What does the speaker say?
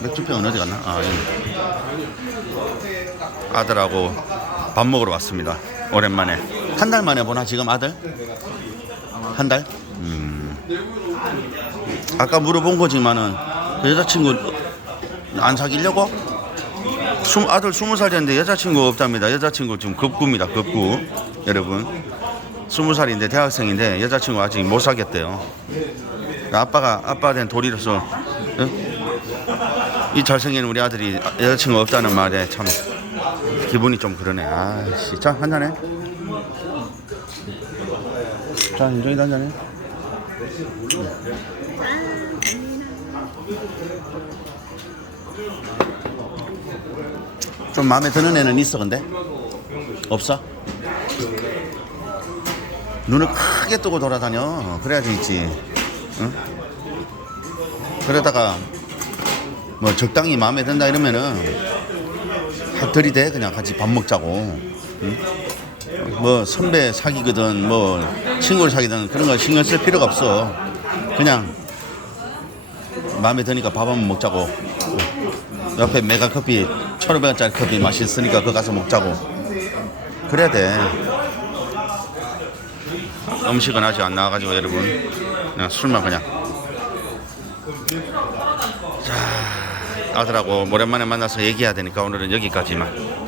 맥주병은 어디 갔나? 아, 여기. 아들하고 밥 먹으러 왔습니다. 오랜만에. 한 달 만에 보나, 지금 아들? 한 달? 음. 아까 물어본 거지만은, 그 여자친구 안 사귀려고? 아들 스무 살 됐는데 여자친구 없답니다. 여자친구 지금 급구입니다. 급구. 여러분. 스무 살인데 대학생인데 여자친구 아직 못 사귀었대요. 아빠가 아빠 된 도리로서 어? 이 잘생긴 우리 아들이 여자친구 없다는 말에 참 기분이 좀 그러네. 아씨, 자 한잔해. 자 인정이 한잔해. 좀 마음에 드는 애는 있어 근데 없어? 눈을 크게 뜨고 돌아다녀. 그래야지 있지. 응? 그러다가 뭐 적당히 마음에 든다 이러면은 다 들이대 그냥 같이 밥 먹자고. 응? 뭐 선배 사귀거든 뭐 친구를 사귀든 그런 거 신경 쓸 필요가 없어. 그냥 마음에 드니까 밥 한번 먹자고. 옆에 메가 커피 1,500원짜리 커피 맛있으니까 그거 가서 먹자고. 그래야 돼. 음식은 아직 안 나와가지고 여러분. 그냥 술만 그냥. 자 아들하고 오랜만에 만나서 얘기해야 되니까 오늘은 여기까지만